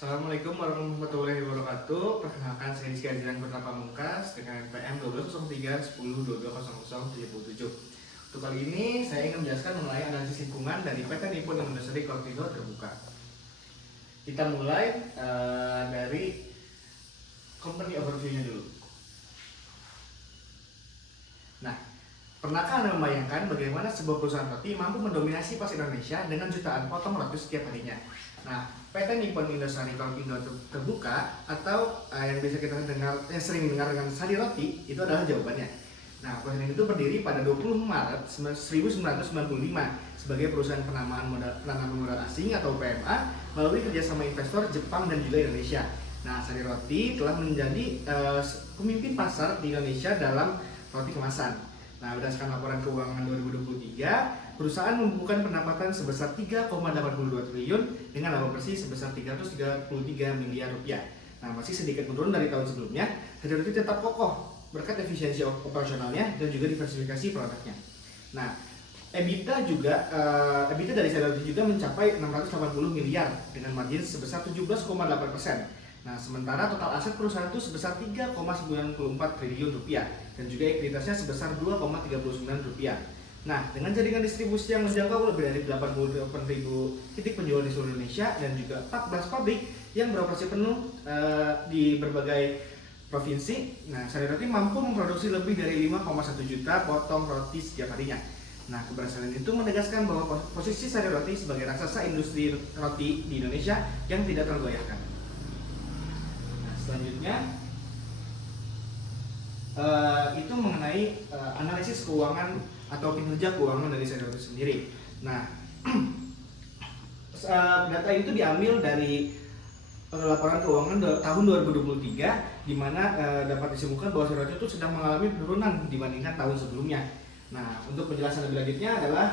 Assalamualaikum warahmatullahi wabarakatuh. Perkenalkan saya Rizky Adrian Putra Pamungkas dengan NPM 1203 10 22 00 77. Untuk kali ini saya ingin menjelaskan mengenai analisis lingkungan dari PT Nippon Industri Kolpindo terbuka. Kita mulai dari company overview-nya dulu. Nah, pernahkah Anda membayangkan bagaimana sebuah perusahaan roti mampu mendominasi pasar Indonesia dengan jutaan potong roti setiap harinya? Nah, PT Nippon Industri Kolpindo terbuka atau yang biasa kita sering dengar dengan sari roti itu adalah jawabannya. Nah, perusahaan itu berdiri pada 20 Maret 1995 sebagai perusahaan penanaman modal asing atau PMA melalui kerjasama investor Jepang dan juga Indonesia. Nah, sari roti telah menjadi pemimpin pasar di Indonesia dalam roti kemasan. Nah, berdasarkan laporan keuangan 2023, perusahaan membukukan pendapatan sebesar 3,82 triliun dengan laba bersih sebesar 333 miliar rupiah. Nah, masih sedikit menurun dari tahun sebelumnya, sari roti tetap kokoh berkat efisiensi operasionalnya dan juga diversifikasi produknya. Nah, EBITDA dari sari roti juga mencapai 680 miliar dengan margin sebesar 17,8%. Nah, sementara total aset perusahaan itu sebesar 3,94 triliun rupiah dan juga ekuitasnya sebesar 2,39 rupiah. Nah, dengan jaringan distribusi yang menjangkau lebih dari 88.000 titik penjualan di seluruh Indonesia dan juga 14 pabrik yang beroperasi penuh di berbagai provinsi, nah sari roti mampu memproduksi lebih dari 5,1 juta potong roti setiap harinya. Nah, keberhasilan itu menegaskan bahwa posisi sari roti sebagai raksasa industri roti di Indonesia yang tidak tergoyahkan. Selanjutnya itu mengenai analisis keuangan atau kinerja keuangan dari sari roti sendiri. Nah, data itu diambil dari laporan keuangan tahun 2023 di mana dapat disimpulkan bahwa sari roti itu sedang mengalami penurunan dibandingkan tahun sebelumnya. Nah, untuk penjelasan lebih lanjutnya adalah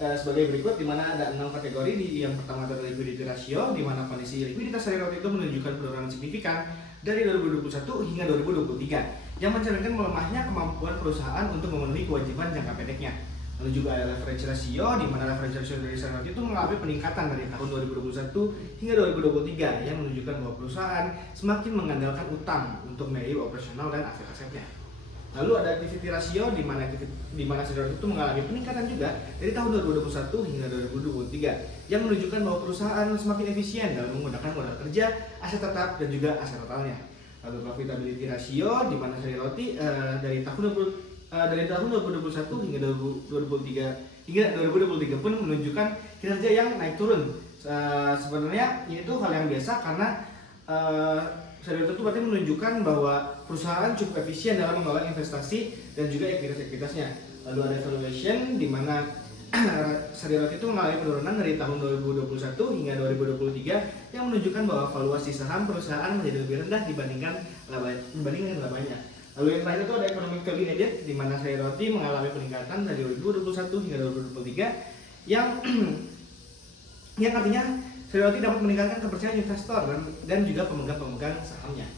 sebagai berikut, di mana ada 6 kategori. Yang pertama adalah liquidity ratio, di mana kondisi likuiditas sari roti itu menunjukkan penurunan signifikan dari 2021 hingga 2023 yang mencerminkan melemahnya kemampuan perusahaan untuk memenuhi kewajiban jangka pendeknya. Lalu juga ada leverage ratio, di mana leverage ratio dari sari roti itu mengalami peningkatan dari tahun 2021 hingga 2023 yang menunjukkan bahwa perusahaan semakin mengandalkan utang untuk membiayai operasional dan aset-asetnya. Lalu ada activity ratio, di mana sari roti itu mengalami peningkatan juga dari tahun 2021 hingga 2023 yang menunjukkan bahwa perusahaan semakin efisien dalam menggunakan modal kerja, aset tetap dan juga aset totalnya. Lalu profitability ratio, di mana sari roti dari tahun 2021 hingga 2023 pun menunjukkan kinerja yang naik turun. Sebenarnya ini tuh hal yang biasa karena sari roti itu berarti menunjukkan bahwa perusahaan cukup efisien dalam mengelola investasi dan juga ekuitas-ekuitasnya. Lalu ada valuation, di mana sari roti itu mengalami penurunan dari tahun 2021 hingga 2023 yang menunjukkan bahwa valuasi saham perusahaan menjadi lebih rendah dibandingkan labanya. Lalu yang terakhir itu ada economic value added, di mana sari roti mengalami peningkatan dari 2021 hingga 2023 yang artinya sari roti dapat meningkatkan kepercayaan investor dan juga pemegang sahamnya.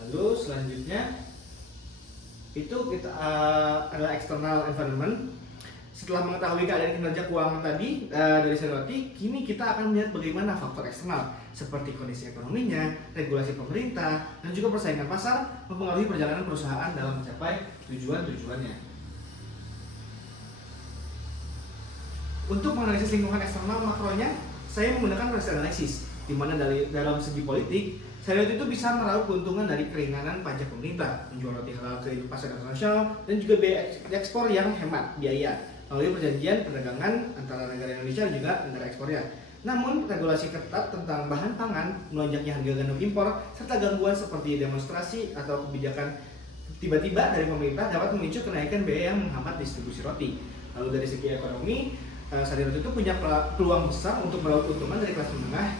Lalu selanjutnya itu kita adalah external environment. Setelah mengetahui keadaan kinerja keuangan tadi dari sari roti, kini kita akan melihat bagaimana faktor eksternal seperti kondisi ekonominya, regulasi pemerintah, dan juga persaingan pasar mempengaruhi perjalanan perusahaan dalam mencapai tujuan-tujuannya. Untuk menganalisis lingkungan eksternal makronya, saya menggunakan risk analysis, di mana dalam segi politik, sari roti itu bisa meraup keuntungan dari keringanan pajak pemerintah, menjual roti halal ke pasar internasional, dan juga biaya ekspor yang hemat biaya melalui perjanjian perdagangan antara negara Indonesia dan juga negara ekspornya. Namun, regulasi ketat tentang bahan pangan, melonjaknya harga gandum impor, serta gangguan seperti demonstrasi atau kebijakan tiba-tiba dari pemerintah dapat memicu kenaikan biaya yang menghambat distribusi roti. Lalu dari segi ekonomi, sari roti itu punya peluang besar untuk meraup keuntungan dari kelas menengah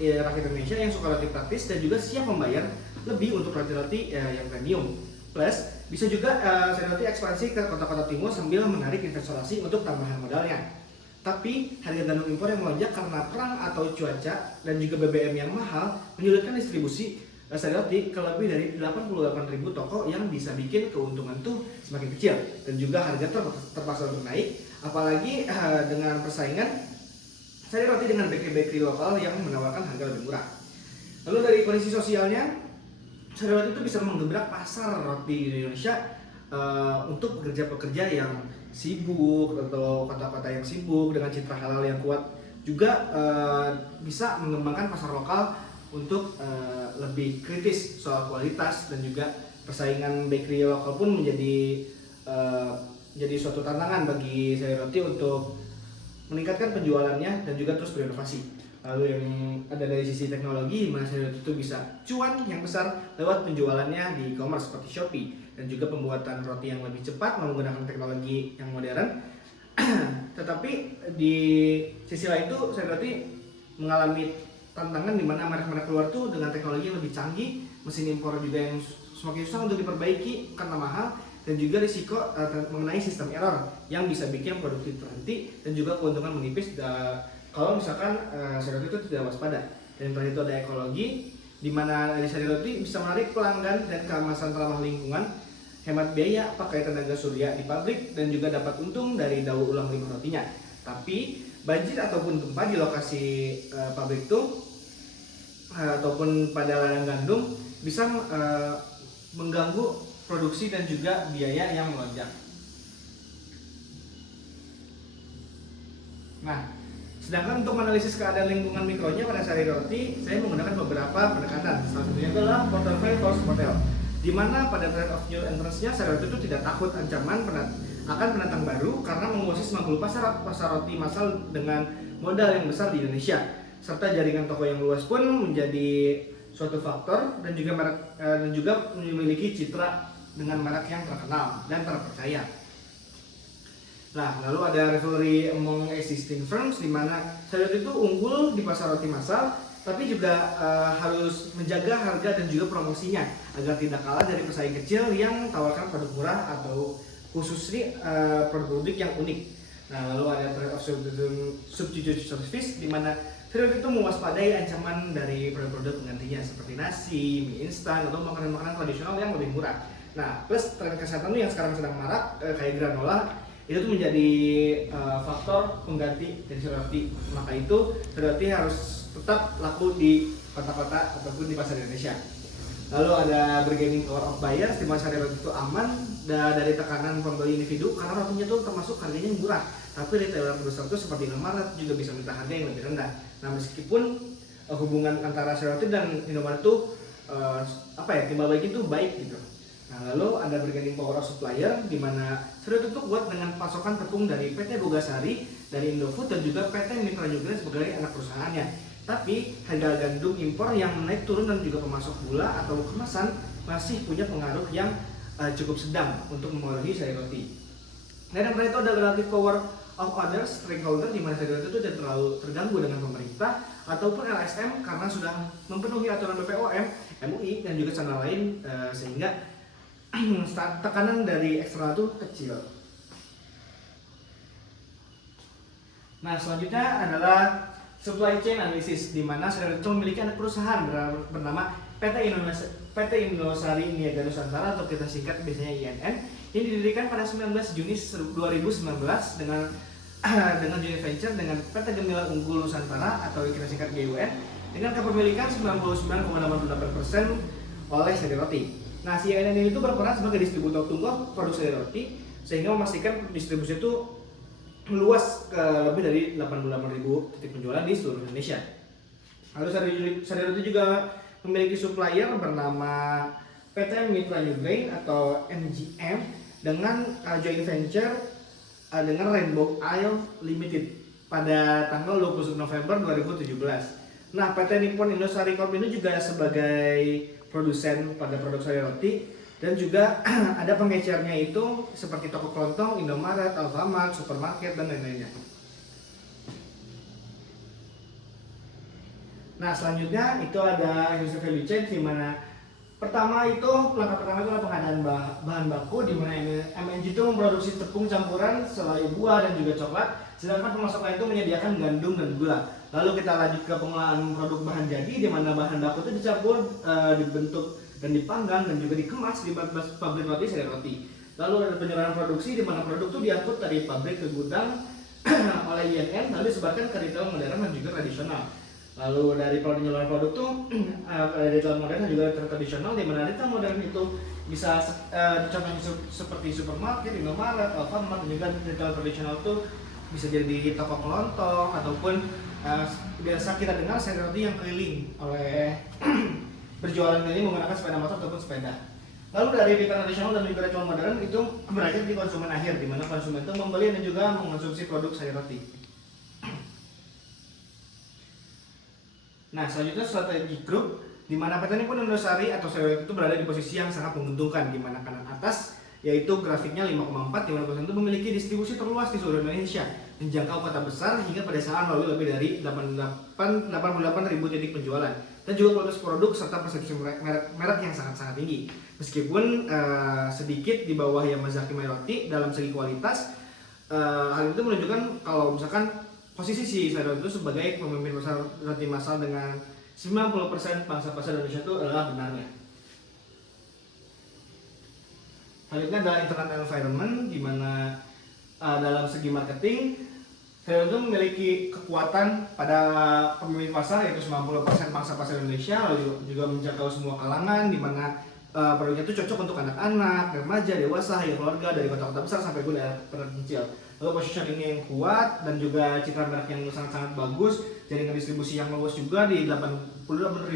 rakyat Indonesia yang suka roti praktis dan juga siap membayar lebih untuk roti-roti yang premium. Plus, bisa juga sari roti ekspansi ke kota-kota timur sambil menarik investasi untuk tambahan modalnya. Tapi harga gandum impor yang melonjak karena perang atau cuaca dan juga BBM yang mahal menyulitkan distribusi sari roti ke lebih dari 88.000 toko yang bisa bikin keuntungan tuh semakin kecil dan juga harga terpaksa untuk naik. Apalagi dengan persaingan sari roti dengan bakery-bakery lokal yang menawarkan harga lebih murah. Lalu dari kondisi sosialnya, Sari Roti itu bisa menggebrak pasar roti di Indonesia untuk pekerja-pekerja yang sibuk atau kota-kota yang sibuk dengan citra halal yang kuat, juga bisa mengembangkan pasar lokal untuk lebih kritis soal kualitas, dan juga persaingan bakery lokal pun menjadi jadi suatu tantangan bagi Sari Roti untuk meningkatkan penjualannya dan juga terus berinovasi. Lalu yang ada dari sisi teknologi, mana Sari Roti itu bisa cuan yang besar lewat penjualannya di e-commerce seperti Shopee, dan juga pembuatan roti yang lebih cepat menggunakan teknologi yang modern. Tetapi di sisi lain itu Sari Roti mengalami tantangan di mana merek-merek luar tuh dengan teknologi yang lebih canggih, mesin impor juga yang semakin susah untuk diperbaiki karena mahal, dan juga risiko mengenai sistem error yang bisa bikin produksi terhenti dan juga keuntungan menipis kalau misalkan Sari Roti itu tidak waspada. Dan terakhir itu ada ekologi, di mana dari Sari Roti bisa menarik pelanggan dan kemasan ramah lingkungan, hemat biaya pakai tenaga surya di pabrik, dan juga dapat untung dari daur ulang limbah rotinya. Tapi banjir ataupun gempa di lokasi pabrik itu ataupun pada ladang gandum bisa mengganggu produksi dan juga biaya yang melonjak. Nah, sedangkan untuk menganalisis keadaan lingkungan mikronya pada Sari Roti, saya menggunakan beberapa pendekatan. Salah satunya adalah portfolio force model, di mana pada trade of new entrance-nya Sari Roti itu tidak takut ancaman akan pendatang baru karena menguasai 90 pasar roti massal dengan modal yang besar di Indonesia, serta jaringan toko yang luas pun menjadi suatu faktor, dan juga dan juga memiliki citra dengan merek yang terkenal dan terpercaya. Nah, lalu ada rivalry among existing firms, di mana Sari Roti itu unggul di pasar roti massal, tapi juga harus menjaga harga dan juga promosinya agar tidak kalah dari pesaing kecil yang tawarkan produk murah atau khususnya produk yang unik. Nah, lalu ada trade of substitute service, di mana Sari Roti itu mewaspadai ancaman dari produk-produk penggantinya seperti nasi, mie instan, atau makanan-makanan tradisional yang lebih murah. Nah, plus tren kesehatan yang sekarang sedang marak kayak granola, itu tuh menjadi faktor pengganti dari Sari Roti. Maka itu Sari Roti harus tetap laku di kota-kota ataupun di pasar Indonesia. Lalu ada bargaining power of buyers, di mana Sari Roti itu aman dari tekanan pembeli individu karena rotinya tuh termasuk harganya yang murah. Tapi retailer besar itu seperti Indomaret juga bisa minta harga yang lebih rendah. Nah, meskipun hubungan antara Sari Roti dan Indomaret itu timbal balik itu baik gitu. Nah, lalu ada bargaining power of supplier, di mana Sari Roti itu kuat dengan pasokan tepung dari PT Bogasari, dari Indofood, dan juga PT Mitra Nyugren sebagai anak perusahaannya. Tapi harga gandum impor yang naik turun dan juga pemasok gula atau kemasan masih punya pengaruh yang cukup sedang untuk mempengaruhi Sari Roti. Dan yang terakhir itu ada relative power of other stakeholder, di mana Sari Roti itu tidak terlalu terganggu dengan pemerintah ataupun LSM karena sudah memenuhi aturan BPOM, MUI, dan juga channel lain, sehingga tekanan dari eksternal itu kecil. Nah, selanjutnya adalah supply chain analysis, di mana Sari Roti memiliki anak perusahaan bernama PT Indosari Niaga Nusantara, atau kita singkat biasanya INN, yang didirikan pada 19 Juni 2019 dengan joint venture dengan PT Gemilang Unggul Nusantara, atau kita singkat GUN, dengan kepemilikan 99,88% oleh Sari Roti. Nah, si INN itu berperan sebagai distributor tunggal produk Sari Roti, sehingga memastikan distribusi itu meluas ke lebih dari 88.000 titik penjualan di seluruh Indonesia. Lalu Sari Roti juga memiliki supplier bernama PT Mitra Nyugren atau MGM dengan joint venture dengan Rainbow Isle Limited pada tanggal 21 November 2017. Nah, PT Nippon Indosari Corp ini juga sebagai produsen pada produk Sari Roti, dan juga ada pengecernya itu seperti toko kelontong, Indomaret, Alfamart, supermarket, dan lain-lainnya. Nah, selanjutnya itu ada industri value chain, di mana langkah pertama itu adalah pengadaan bahan baku, di mana MNG itu memproduksi tepung campuran, selai buah, dan juga coklat, sedangkan pemasok lain itu menyediakan gandum dan gula. Lalu kita lanjut ke pengolahan produk bahan jadi, di mana bahan baku itu dicampur, dibentuk dan dipanggang dan juga dikemas di pabrik roti Sari Roti. Lalu ada penyerahan produksi, di mana produk itu diangkut dari pabrik ke gudang oleh INN, lalu disebarkan ke retail modern dan juga tradisional. Lalu dari penjualan produk tuh ada retail modern dan juga retail tradisional, di mana retail modern itu bisa contohnya seperti supermarket, Indomaret, Alfamart, dan juga retail tradisional tuh bisa jadi toko kelontong ataupun biasa kita dengar seri roti yang keliling oleh berjualan keliling menggunakan sepeda motor ataupun sepeda. Lalu dari retail tradisional dan juga retail modern itu berakhir di konsumen akhir, di mana konsumen itu membeli dan juga mengonsumsi produk sari roti. Nah, selanjutnya strategi grup, di mana PT Nippon Indosari atau sari roti itu berada di posisi yang sangat menguntungkan, di mana kanan atas yaitu grafiknya 5,4, di mana perusahaan itu memiliki distribusi terluas di seluruh Indonesia, menjangkau kota besar hingga pada saat melalui lebih dari 88.000 titik penjualan, dan juga kualitas produk serta persepsi merek yang sangat-sangat tinggi. Meskipun sedikit di bawah Yamazaki Maruti dalam segi kualitas, hal itu menunjukkan kalau misalkan posisi si Sari itu sebagai pemimpin pasar roti massal dengan 90% pangsa pasar Indonesia itu adalah benarnya. Selanjutnya adalah internal environment, di mana dalam segi marketing Sari itu memiliki kekuatan pada pemimpin pasar yaitu 90% pangsa pasar Indonesia, lalu juga menjangkau semua kalangan, di mana produknya itu cocok untuk anak-anak, remaja, dewasa, hingga keluarga dari kota-kota besar sampai ke daerah terpencil. Lalu positioningnya yang kuat dan juga citra merek yang sangat-sangat bagus, jaringan distribusi yang luas juga di 88.000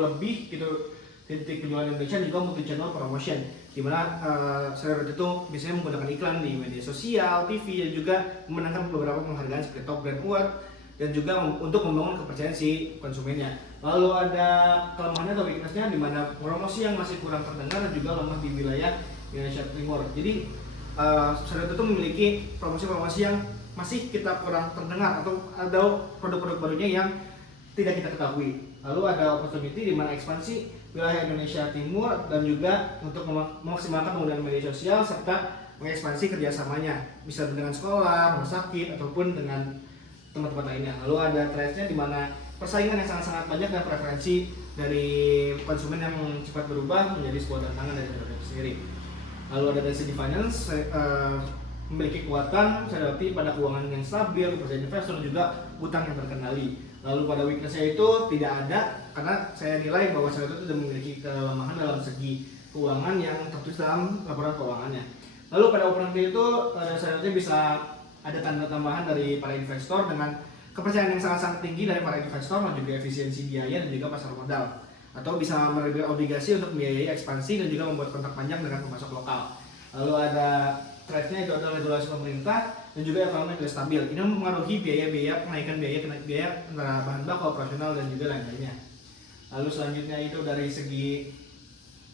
lebih gitu titik penjualan Indonesia, juga multi channel promotion, di mana Sari Roti itu biasanya menggunakan iklan di media sosial, TV, dan juga memenangkan beberapa penghargaan seperti Top Brand Award, dan juga untuk membangun kepercayaan si konsumennya. Lalu ada kelemahannya atau weaknessnya, di mana promosi yang masih kurang terdengar dan juga lemah di wilayah Indonesia Timur. Jadi Sari Roti itu memiliki promosi-promosi yang masih kita kurang terdengar, atau ada produk-produk barunya yang tidak kita ketahui. Lalu ada opportunity, di mana ekspansi wilayah Indonesia Timur dan juga untuk memaksimalkan penggunaan media sosial serta mengekspansi kerjasamanya, bisa dengan sekolah, rumah sakit, ataupun dengan tempat-tempat lainnya. Lalu ada trendnya, di mana persaingan yang sangat-sangat banyak dan preferensi dari konsumen yang cepat berubah menjadi sebuah tantangan dari Sari Roti sendiri. Lalu ada dari segi finance, memiliki kekuatan Sari Roti pada keuangan yang stabil, kepercayaan investor, dan juga utang yang terkendali. Lalu pada weakness-nya itu tidak ada, karena saya nilai bahwa Sari Roti tidak memiliki kelemahan dalam segi keuangan yang tertulis dalam laporan keuangannya. Lalu pada opportunity itu Sari Roti bisa ada tanda tambahan dari para investor dengan kepercayaan yang sangat-sangat tinggi dari para investor, dan juga efisiensi biaya dan juga pasar modal, atau bisa menerbitkan obligasi untuk membiayai ekspansi dan juga membuat kontrak panjang dengan pemasok lokal. Lalu ada threat-nya itu adalah regulasi pemerintah dan juga ekonomi yang stabil. Ini mempengaruhi biaya-biaya, kenaikan biaya antara bahan baku, operasional, dan juga lain-lainnya. Lalu selanjutnya itu dari segi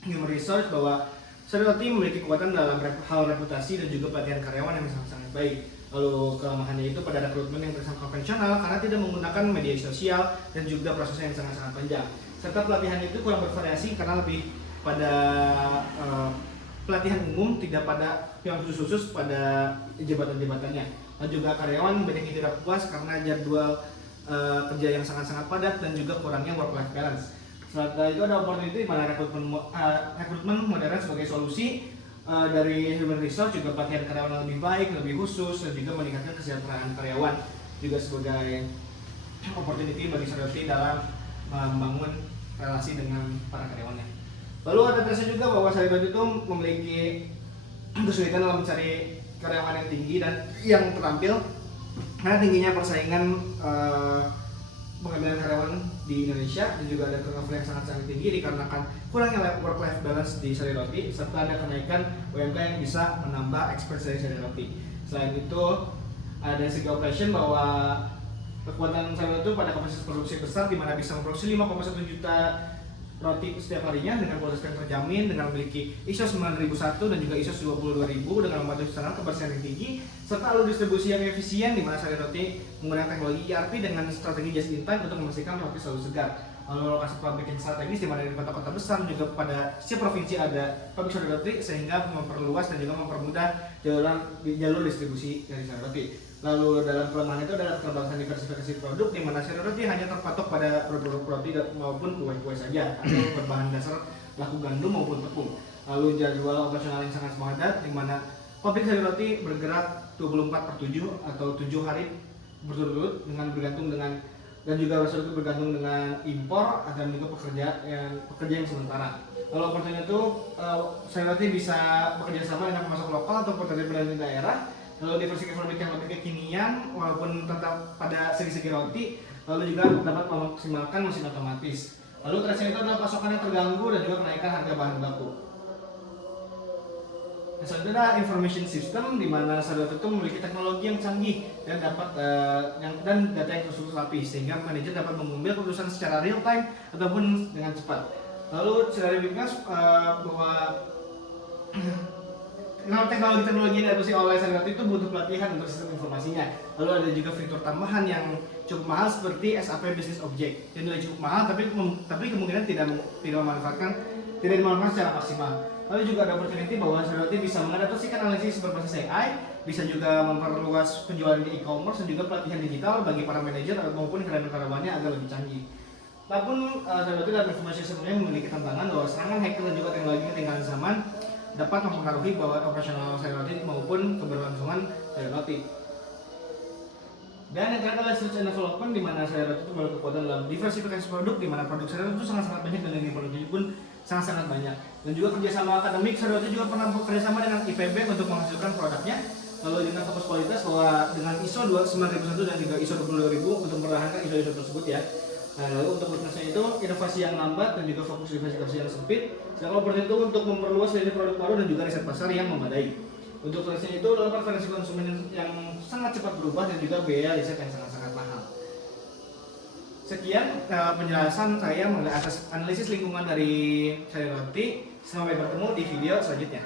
human resource, bahwa Sari Roti memiliki kekuatan dalam hal reputasi dan juga pelatihan karyawan yang sangat-sangat baik. Lalu kelemahannya itu pada rekrutmen yang terkesan konvensional karena tidak menggunakan media sosial dan juga prosesnya yang sangat-sangat panjang. Serta pelatihan itu kurang bervariasi karena lebih pada pelatihan umum, tidak pada yang khusus pada jabatan-jabatannya. Dan juga karyawan banyak yang tidak puas karena jadwal kerja yang sangat-sangat padat dan juga kurangnya work-life balance. Setelah itu ada opportunity di mana rekrutmen modern sebagai solusi dari human resource, juga pelatihan karyawan yang lebih baik, lebih khusus, dan juga meningkatkan kesejahteraan karyawan, juga sebagai opportunity bagi Sari Roti dalam membangun relasi dengan para karyawannya. Lalu ada terasa juga bahwa Sari Roti itu memiliki kesulitan dalam mencari karyawan yang tinggi dan yang terampil karena tingginya persaingan pengambilan karyawan di Indonesia, dan juga ada turnover yang sangat-sangat tinggi dikarenakan kurangnya work-life balance di Sari Roti, serta ada kenaikan UMK yang bisa menambah ekspres dari Sari Roti. Selain itu ada segi operation, bahwa kekuatan Sari Roti itu pada kapasitas produksi besar, di mana bisa memproduksi 5,1 juta roti setiap harinya dengan kualitas yang terjamin, dengan memiliki ISO 9001 dan juga ISO 22000 dengan mematuhi standar kebersihan yang tinggi, serta alur distribusi yang efisien, di mana Sari Roti menggunakan teknologi ERP dengan strategi just in time untuk memastikan roti selalu segar. Lalu lokasi pabrik yang strategis, di mana di kota-kota besar juga pada setiap provinsi ada pabrik Sari Roti, sehingga memperluas dan juga mempermudah jalur distribusi dari Sari Roti. Lalu dalam kelemahan itu adalah keterbatasan diversifikasi produk, di mana Sari Roti hanya terpatok pada produk roti maupun kue-kue saja, atau berbahan dasar laku gandum maupun tepung. Lalu jadwal operasional yang sangat padat, di mana pabrik Sari Roti bergerak 24/7 atau 7 hari berturut-turut, dengan bergantung dengan dan juga Saudara itu bergantung dengan impor dan juga pekerja yang sementara. Kalau opportunity itu Saudara bisa bekerja sama dengan pemasok lokal atau petani di daerah, lalu diversifikasi produk yang lebih kekinian walaupun tetap pada segi-segi roti, lalu juga dapat memaksimalkan mesin otomatis. Lalu terakhir itu adalah pasokan yang terganggu dan juga kenaikan harga bahan baku. Nah, selanjutnya ada information system di mana saudara itu memiliki teknologi yang canggih dan dapat dan data yang terus lapis sehingga manajer dapat mengambil keputusan secara real time ataupun dengan cepat. Lalu saudara bilang bahwa teknologi yang diadopsi oleh saudara itu butuh pelatihan untuk sistem informasinya. Lalu ada juga fitur tambahan yang cukup mahal seperti SAP Business Object yang nilai cukup mahal tapi kemungkinan tidak dimanfaatkan secara maksimal. Lalu juga ada opportunity bahwa saudara bisa mengadaptasikan analisis berbasis AI, bisa juga memperluas penjualan di e-commerce dan juga pelatihan digital bagi para manajer maupun karyawan-karyawannya agar lebih canggih. Namun saudara dalam informasi sebelumnya memiliki tantangan bahwa serangan hacker dan juga teknologi ketinggalan zaman dapat mempengaruhi bahwa operasional Sailoti maupun keberlangsungan Sailoti. Dan yang terakhir adalah research and development, di mana Sailoti itu memiliki kekuatan dalam diversifikasi produk, di mana produk Sailoti itu sangat-sangat banyak dan ini produknya pun sangat-sangat banyak. Dan juga kerjasama akademik, Sailoti juga pernah bekerjasama dengan IPB untuk menghasilkan produknya. Lalu dengan fokus kualitas bahwa dengan ISO 9001 dan juga ISO 22000 untuk mempertahankan ISO tersebut ya. Nah, lalu untuk weakness-nya itu inovasi yang lambat dan juga fokus diversifikasi yang sempit. Sedangkan opportunity itu untuk memperluas lini produk baru dan juga riset pasar yang memadai. Untuk solusinya itu adalah preferensi konsumen yang sangat cepat berubah dan juga biaya riset yang sangat-sangat mahal. Sekian penjelasan saya mengenai analisis lingkungan dari Sailoti. Sampai bertemu di video selanjutnya.